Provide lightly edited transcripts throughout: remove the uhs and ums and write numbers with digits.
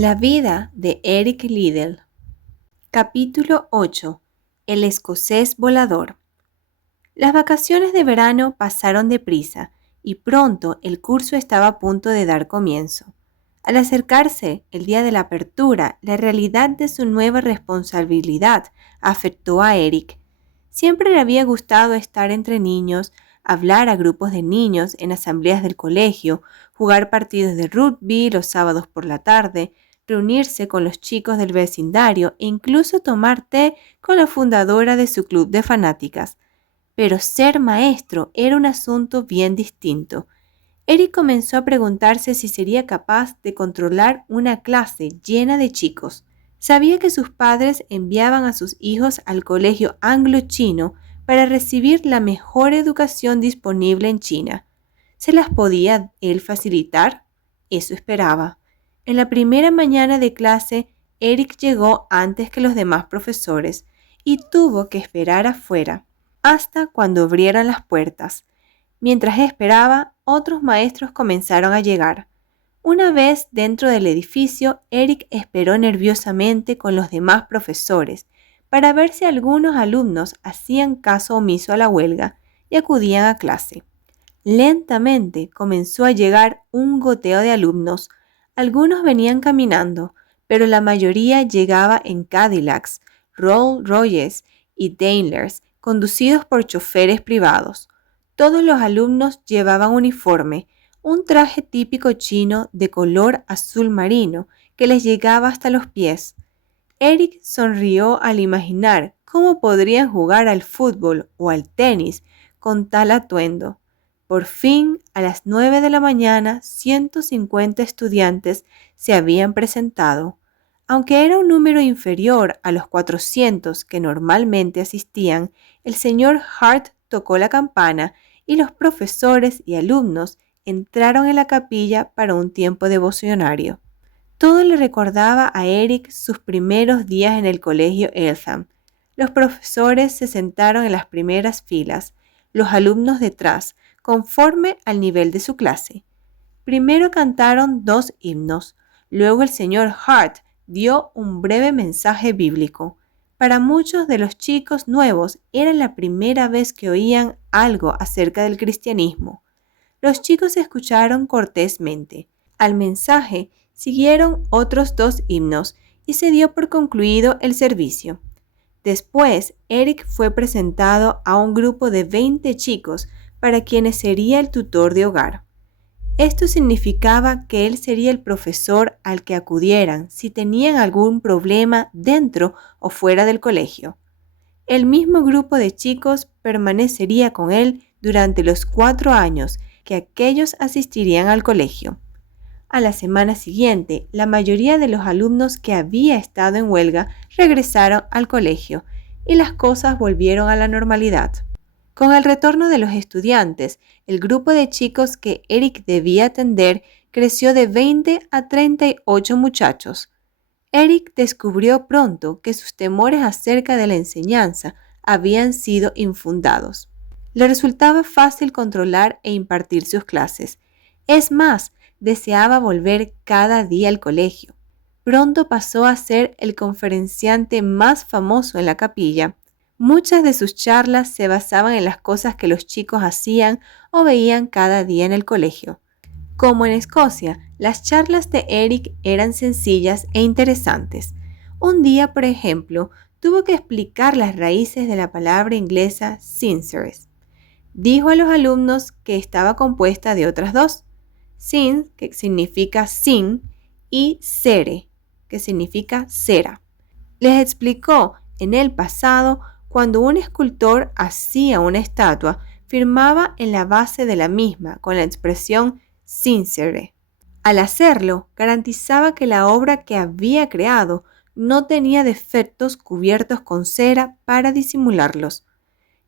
La vida de Eric Liddell. Capítulo 8. El escocés volador. Las vacaciones de verano pasaron deprisa y pronto el curso estaba a punto de dar comienzo. Al acercarse el día de la apertura, la realidad de su nueva responsabilidad afectó a Eric. Siempre le había gustado estar entre niños, hablar a grupos de niños en asambleas del colegio, jugar partidos de rugby los sábados por la tarde, reunirse con los chicos del vecindario e incluso tomar té con la fundadora de su club de fanáticas. Pero ser maestro era un asunto bien distinto. Eric comenzó a preguntarse si sería capaz de controlar una clase llena de chicos. Sabía que sus padres enviaban a sus hijos al colegio anglo-chino para recibir la mejor educación disponible en China. ¿Se las podía él facilitar? Eso esperaba. En la primera mañana de clase, Eric llegó antes que los demás profesores y tuvo que esperar afuera hasta cuando abrieran las puertas. Mientras esperaba, otros maestros comenzaron a llegar. Una vez dentro del edificio, Eric esperó nerviosamente con los demás profesores para ver si algunos alumnos hacían caso omiso a la huelga y acudían a clase. Lentamente comenzó a llegar un goteo de alumnos. Algunos venían caminando, pero la mayoría llegaba en Cadillacs, Rolls Royces y Daimlers, conducidos por choferes privados. Todos los alumnos llevaban uniforme, un traje típico chino de color azul marino que les llegaba hasta los pies. Eric sonrió al imaginar cómo podrían jugar al fútbol o al tenis con tal atuendo. Por fin, a las 9 de la mañana, 150 estudiantes se habían presentado. Aunque era un número inferior a los 400 que normalmente asistían, el señor Hart tocó la campana y los profesores y alumnos entraron en la capilla para un tiempo devocionario. Todo le recordaba a Eric sus primeros días en el colegio Eltham. Los profesores se sentaron en las primeras filas, los alumnos detrás, conforme al nivel de su clase. Primero cantaron 2 himnos, luego el señor Hart dio un breve mensaje bíblico. Para muchos de los chicos nuevos era la primera vez que oían algo acerca del cristianismo. Los chicos escucharon cortésmente. Al mensaje siguieron otros 2 himnos y se dio por concluido el servicio. Después, Eric fue presentado a un grupo de 20 chicos para quienes sería el tutor de hogar. Esto significaba que él sería el profesor al que acudieran si tenían algún problema dentro o fuera del colegio. El mismo grupo de chicos permanecería con él durante los 4 años que aquellos asistirían al colegio. A la semana siguiente, la mayoría de los alumnos que había estado en huelga regresaron al colegio y las cosas volvieron a la normalidad. Con el retorno de los estudiantes, el grupo de chicos que Eric debía atender creció de 20 a 38 muchachos. Eric descubrió pronto que sus temores acerca de la enseñanza habían sido infundados. Le resultaba fácil controlar e impartir sus clases. Es más, deseaba volver cada día al colegio. Pronto pasó a ser el conferenciante más famoso en la capilla. Muchas de sus charlas se basaban en las cosas que los chicos hacían o veían cada día en el colegio. Como en Escocia, las charlas de Eric eran sencillas e interesantes. Un día, por ejemplo, tuvo que explicar las raíces de la palabra inglesa sinceres. Dijo a los alumnos que estaba compuesta de otras 2, sin, que significa sin, y cere, que significa cera. Les explicó en el pasado cuando un escultor hacía una estatua, firmaba en la base de la misma con la expresión sincere. Al hacerlo, garantizaba que la obra que había creado no tenía defectos cubiertos con cera para disimularlos.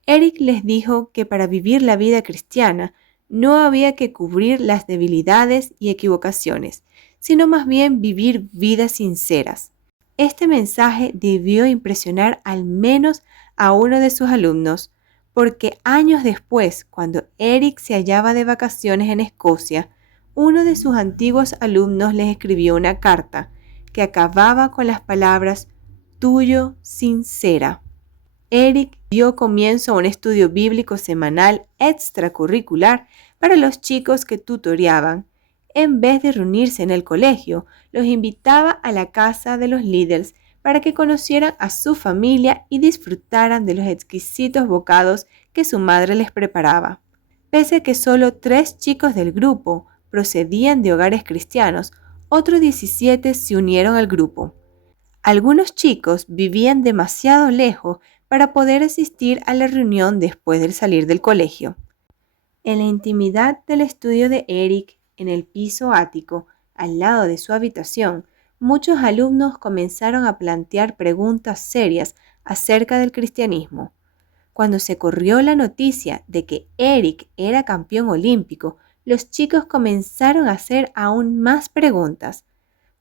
Eric les dijo que para vivir la vida cristiana no había que cubrir las debilidades y equivocaciones, sino más bien vivir vidas sinceras. Este mensaje debió impresionar al menos a uno de sus alumnos, porque años después, cuando Eric se hallaba de vacaciones en Escocia, uno de sus antiguos alumnos les escribió una carta que acababa con las palabras tuyo sincera. Eric dio comienzo a un estudio bíblico semanal extracurricular para los chicos que tutoreaban. En vez de reunirse en el colegio, los invitaba a la casa de los Liddell para que conocieran a su familia y disfrutaran de los exquisitos bocados que su madre les preparaba. Pese a que solo 3 chicos del grupo procedían de hogares cristianos, otros 17 se unieron al grupo. Algunos chicos vivían demasiado lejos para poder asistir a la reunión después de salir del colegio. En la intimidad del estudio de Eric, en el piso ático, al lado de su habitación, muchos alumnos comenzaron a plantear preguntas serias acerca del cristianismo. Cuando se corrió la noticia de que Eric era campeón olímpico, los chicos comenzaron a hacer aún más preguntas.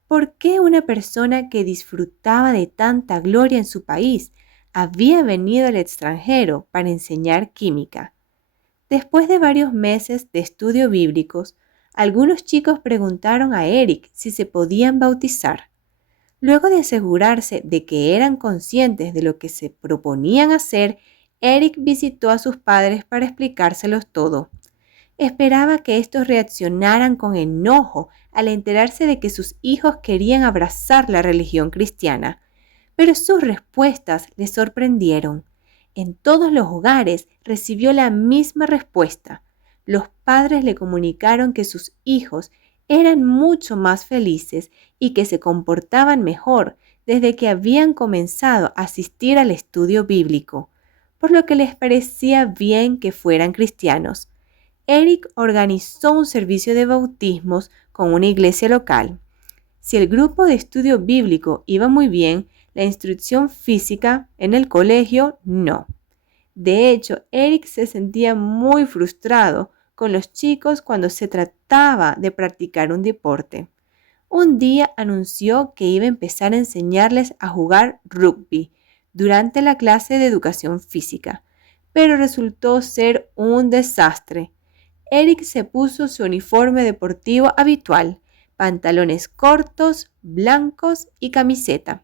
¿Por qué una persona que disfrutaba de tanta gloria en su país había venido al extranjero para enseñar química? Después de varios meses de estudio bíblicos, algunos chicos preguntaron a Eric si se podían bautizar. Luego de asegurarse de que eran conscientes de lo que se proponían hacer, Eric visitó a sus padres para explicárselos todo. Esperaba que estos reaccionaran con enojo al enterarse de que sus hijos querían abrazar la religión cristiana, pero sus respuestas les sorprendieron. En todos los hogares recibió la misma respuesta. Los padres le comunicaron que sus hijos eran mucho más felices y que se comportaban mejor desde que habían comenzado a asistir al estudio bíblico, por lo que les parecía bien que fueran cristianos. Eric organizó un servicio de bautismos con una iglesia local. Si el grupo de estudio bíblico iba muy bien, la instrucción física en el colegio no. De hecho, Eric se sentía muy frustrado con los chicos cuando se trataba de practicar un deporte. Un día anunció que iba a empezar a enseñarles a jugar rugby durante la clase de educación física, pero resultó ser un desastre. Eric se puso su uniforme deportivo habitual, pantalones cortos, blancos y camiseta.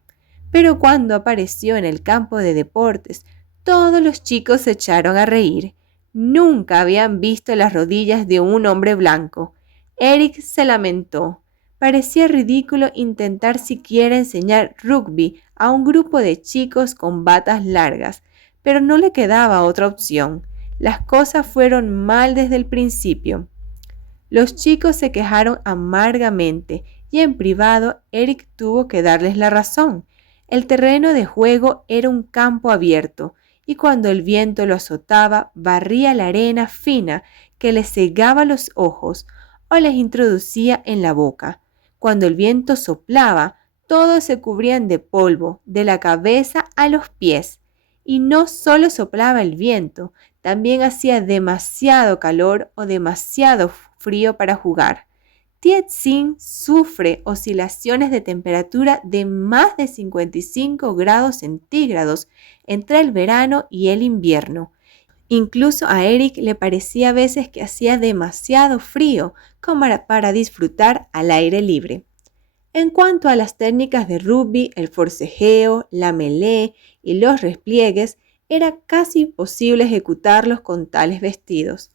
Pero cuando apareció en el campo de deportes, todos los chicos se echaron a reír. Nunca habían visto las rodillas de un hombre blanco. Eric se lamentó. Parecía ridículo intentar siquiera enseñar rugby a un grupo de chicos con batas largas, pero no le quedaba otra opción. Las cosas fueron mal desde el principio. Los chicos se quejaron amargamente y en privado Eric tuvo que darles la razón. El terreno de juego era un campo abierto y cuando el viento lo azotaba barría la arena fina que les cegaba los ojos o les introducía en la boca. Cuando el viento soplaba, todos se cubrían de polvo, de la cabeza a los pies. Y no solo soplaba el viento, también hacía demasiado calor o demasiado frío para jugar. Tietzin sufre oscilaciones de temperatura de más de 55 grados centígrados entre el verano y el invierno. Incluso a Eric le parecía a veces que hacía demasiado frío como para disfrutar al aire libre. En cuanto a las técnicas de rugby, el forcejeo, la melee y los repliegues, era casi imposible ejecutarlos con tales vestidos.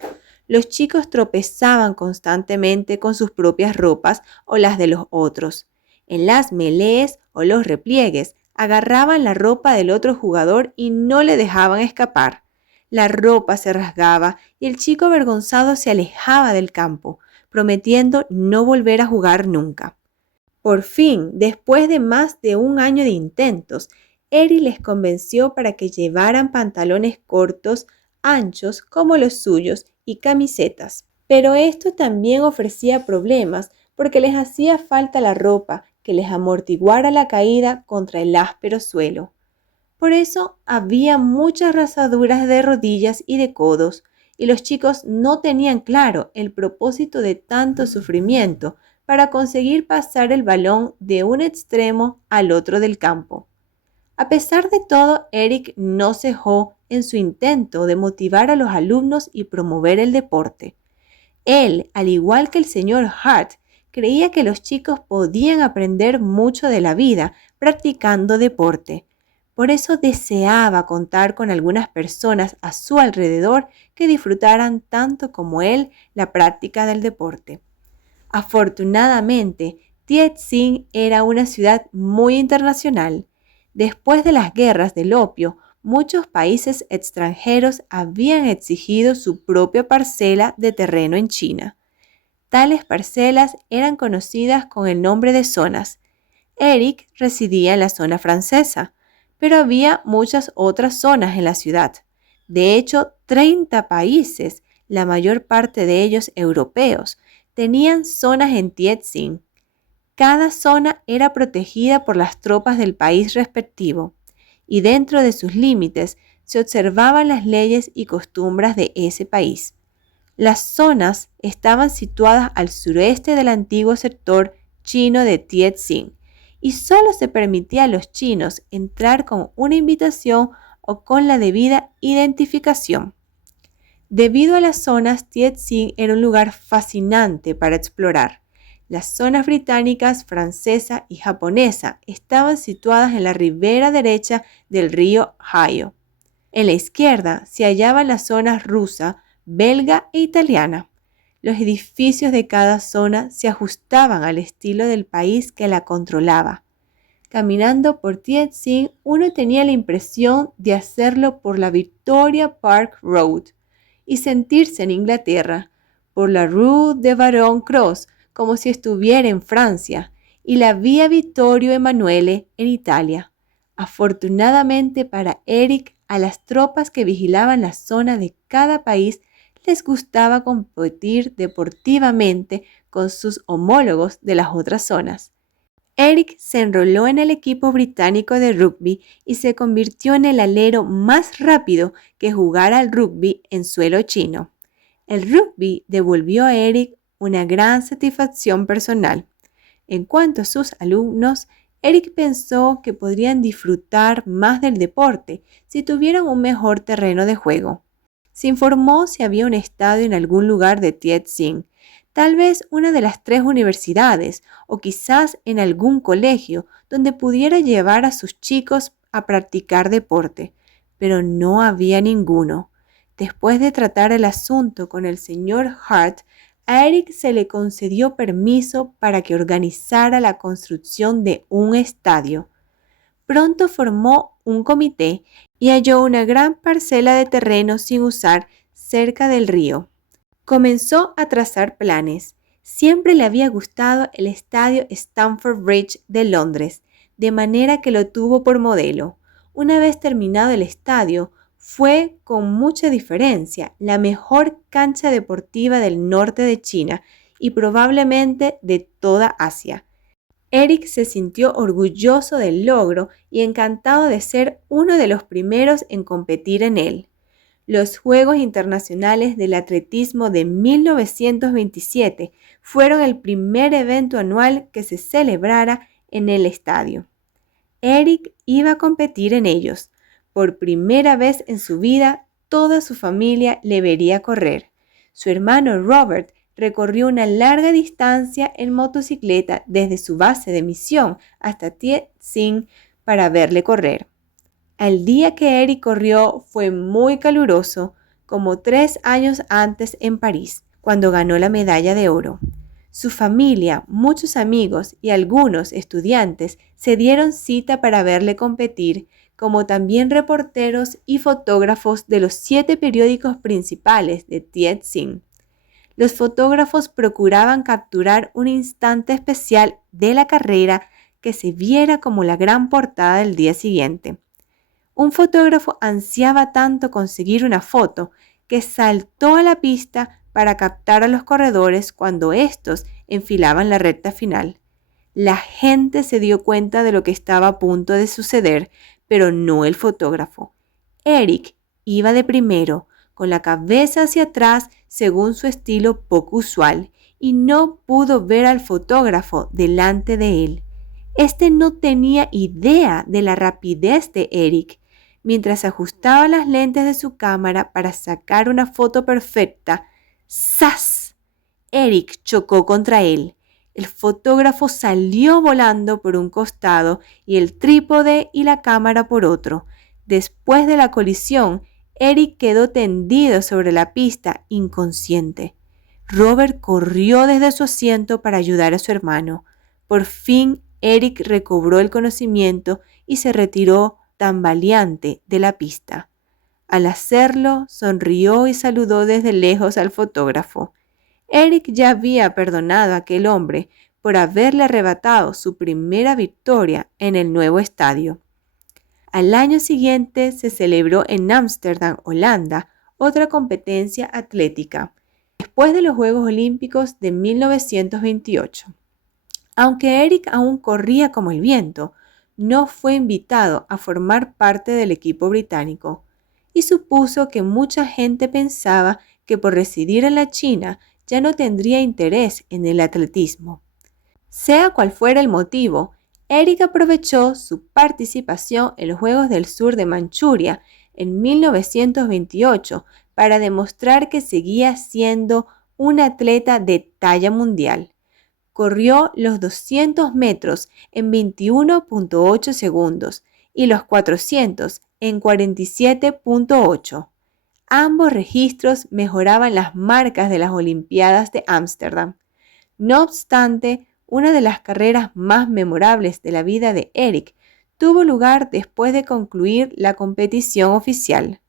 Los chicos tropezaban constantemente con sus propias ropas o las de los otros. En las melees o los repliegues, agarraban la ropa del otro jugador y no le dejaban escapar. La ropa se rasgaba y el chico avergonzado se alejaba del campo, prometiendo no volver a jugar nunca. Por fin, después de más de un año de intentos, Eric les convenció para que llevaran pantalones cortos, anchos como los suyos y camisetas. Pero esto también ofrecía problemas porque les hacía falta la ropa que les amortiguara la caída contra el áspero suelo. Por eso había muchas rasaduras de rodillas y de codos, y los chicos no tenían claro el propósito de tanto sufrimiento para conseguir pasar el balón de un extremo al otro del campo. A pesar de todo, Eric no cejó en su intento de motivar a los alumnos y promover el deporte. Él, al igual que el señor Hart, creía que los chicos podían aprender mucho de la vida practicando deporte. Por eso deseaba contar con algunas personas a su alrededor que disfrutaran tanto como él la práctica del deporte. Afortunadamente, Tientsin era una ciudad muy internacional. Después de las guerras del opio, muchos países extranjeros habían exigido su propia parcela de terreno en China. Tales parcelas eran conocidas con el nombre de zonas. Eric residía en la zona francesa, pero había muchas otras zonas en la ciudad. De hecho, 30 países, la mayor parte de ellos europeos, tenían zonas en Tientsin. Cada zona era protegida por las tropas del país respectivo, y dentro de sus límites se observaban las leyes y costumbres de ese país. Las zonas estaban situadas al sureste del antiguo sector chino de Tientsin, y solo se permitía a los chinos entrar con una invitación o con la debida identificación. Debido a las zonas, Tientsin era un lugar fascinante para explorar. Las zonas británicas, francesa y japonesa estaban situadas en la ribera derecha del río Ohio. En la izquierda se hallaban las zonas rusa, belga e italiana. Los edificios de cada zona se ajustaban al estilo del país que la controlaba. Caminando por Tientsin, uno tenía la impresión de hacerlo por la Victoria Park Road y sentirse en Inglaterra, por la Rue de Baron Cross, como si estuviera en Francia, y la Vía Vittorio Emanuele en Italia. Afortunadamente para Eric, a las tropas que vigilaban la zona de cada país les gustaba competir deportivamente con sus homólogos de las otras zonas. Eric se enroló en el equipo británico de rugby y se convirtió en el alero más rápido que jugara al rugby en suelo chino. El rugby devolvió a Eric una gran satisfacción personal. En cuanto a sus alumnos, Eric pensó que podrían disfrutar más del deporte si tuvieran un mejor terreno de juego. Se informó si había un estadio en algún lugar de Tientsin, tal vez una de las 3 universidades o quizás en algún colegio donde pudiera llevar a sus chicos a practicar deporte, pero no había ninguno. Después de tratar el asunto con el señor Hart, a Eric se le concedió permiso para que organizara la construcción de un estadio. Pronto formó un comité y halló una gran parcela de terreno sin usar cerca del río. Comenzó a trazar planes. Siempre le había gustado el estadio Stamford Bridge de Londres, de manera que lo tuvo por modelo. Una vez terminado el estadio, fue, con mucha diferencia, la mejor cancha deportiva del norte de China y probablemente de toda Asia. Eric se sintió orgulloso del logro y encantado de ser uno de los primeros en competir en él. Los Juegos Internacionales del Atletismo de 1927 fueron el primer evento anual que se celebrara en el estadio. Eric iba a competir en ellos. Por primera vez en su vida, toda su familia le vería correr. Su hermano Robert recorrió una larga distancia en motocicleta desde su base de misión hasta Tientsin para verle correr. El día que Eric corrió fue muy caluroso, como 3 años antes en París, cuando ganó la medalla de oro. Su familia, muchos amigos y algunos estudiantes se dieron cita para verle competir, como también reporteros y fotógrafos de los 7 periódicos principales de Tientsin. Los fotógrafos procuraban capturar un instante especial de la carrera que se viera como la gran portada del día siguiente. Un fotógrafo ansiaba tanto conseguir una foto que saltó a la pista para captar a los corredores cuando estos enfilaban la recta final. La gente se dio cuenta de lo que estaba a punto de suceder, pero no el fotógrafo. Eric iba de primero, con la cabeza hacia atrás según su estilo poco usual, y no pudo ver al fotógrafo delante de él. Este no tenía idea de la rapidez de Eric. Mientras ajustaba las lentes de su cámara para sacar una foto perfecta, ¡zas! Eric chocó contra él. El fotógrafo salió volando por un costado y el trípode y la cámara por otro. Después de la colisión, Eric quedó tendido sobre la pista, inconsciente. Robert corrió desde su asiento para ayudar a su hermano. Por fin, Eric recobró el conocimiento y se retiró tambaleante de la pista. Al hacerlo, sonrió y saludó desde lejos al fotógrafo. Eric ya había perdonado a aquel hombre por haberle arrebatado su primera victoria en el nuevo estadio. Al año siguiente se celebró en Ámsterdam, Holanda, otra competencia atlética, después de los Juegos Olímpicos de 1928. Aunque Eric aún corría como el viento, no fue invitado a formar parte del equipo británico y supuso que mucha gente pensaba que por residir en la China ya no tendría interés en el atletismo. Sea cual fuera el motivo, Eric aprovechó su participación en los Juegos del Sur de Manchuria en 1928 para demostrar que seguía siendo un atleta de talla mundial. Corrió los 200 metros en 21.8 segundos y los 400 en 47.8. Ambos registros mejoraban las marcas de las Olimpiadas de Ámsterdam. No obstante, una de las carreras más memorables de la vida de Eric tuvo lugar después de concluir la competición oficial.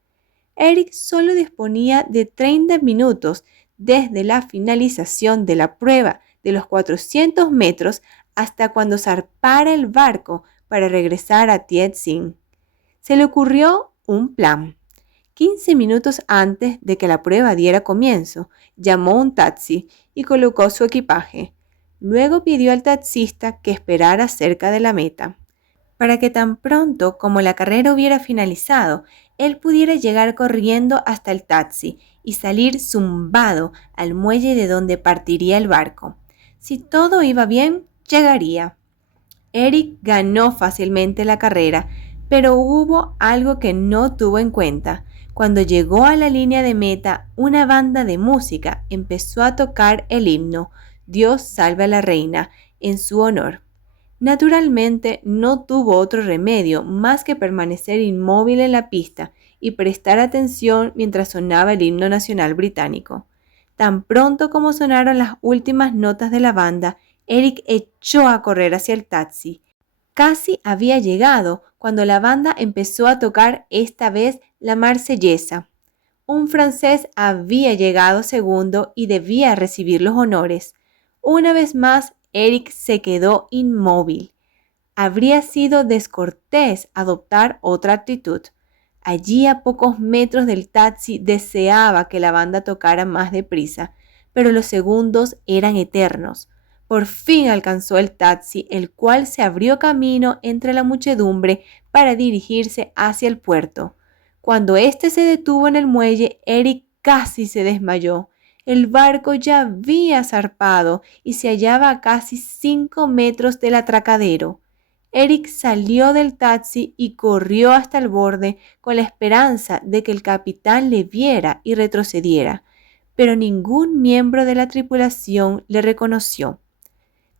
Eric solo disponía de 30 minutos desde la finalización de la prueba de los 400 metros hasta cuando zarpara el barco para regresar a Tientsin. Se le ocurrió un plan. 15 minutos antes de que la prueba diera comienzo, llamó un taxi y colocó su equipaje. Luego pidió al taxista que esperara cerca de la meta, para que tan pronto como la carrera hubiera finalizado, él pudiera llegar corriendo hasta el taxi y salir zumbado al muelle de donde partiría el barco. Si todo iba bien, llegaría. Eric ganó fácilmente la carrera, pero hubo algo que no tuvo en cuenta. Cuando llegó a la línea de meta, una banda de música empezó a tocar el himno Dios salve a la reina en su honor. Naturalmente, no tuvo otro remedio más que permanecer inmóvil en la pista y prestar atención mientras sonaba el himno nacional británico. Tan pronto como sonaron las últimas notas de la banda, Eric echó a correr hacia el taxi. Casi había llegado cuando la banda empezó a tocar esta vez la Marsellesa. Un francés había llegado segundo y debía recibir los honores. Una vez más, Eric se quedó inmóvil. Habría sido descortés adoptar otra actitud. Allí a pocos metros del taxi deseaba que la banda tocara más deprisa, pero los segundos eran eternos. Por fin alcanzó el taxi, el cual se abrió camino entre la muchedumbre para dirigirse hacia el puerto. Cuando éste se detuvo en el muelle, Eric casi se desmayó. El barco ya había zarpado y se hallaba a casi 5 metros del atracadero. Eric salió del taxi y corrió hasta el borde con la esperanza de que el capitán le viera y retrocediera, pero ningún miembro de la tripulación le reconoció.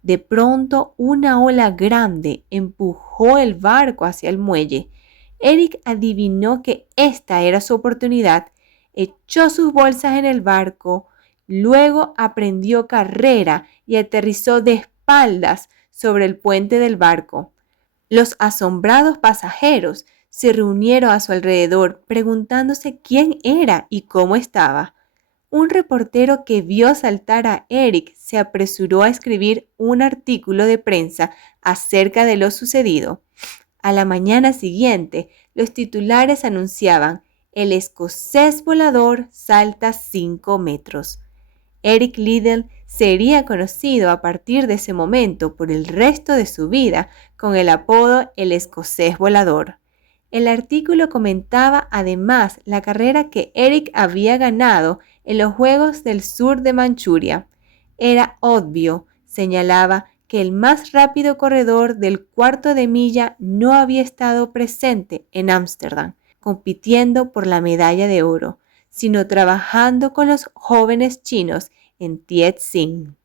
De pronto, una ola grande empujó el barco hacia el muelle. Eric adivinó que esta era su oportunidad, echó sus bolsas en el barco, luego aprendió carrera y aterrizó de espaldas sobre el puente del barco. Los asombrados pasajeros se reunieron a su alrededor preguntándose quién era y cómo estaba. Un reportero que vio saltar a Eric se apresuró a escribir un artículo de prensa acerca de lo sucedido. A la mañana siguiente, los titulares anunciaban: el escocés volador salta 5 metros. Eric Liddell sería conocido a partir de ese momento por el resto de su vida con el apodo el escocés volador. El artículo comentaba además la carrera que Eric había ganado en los Juegos del Sur de Manchuria. Era obvio, señalaba, que el más rápido corredor del cuarto de milla no había estado presente en Ámsterdam, compitiendo por la medalla de oro, sino trabajando con los jóvenes chinos en Tientsin.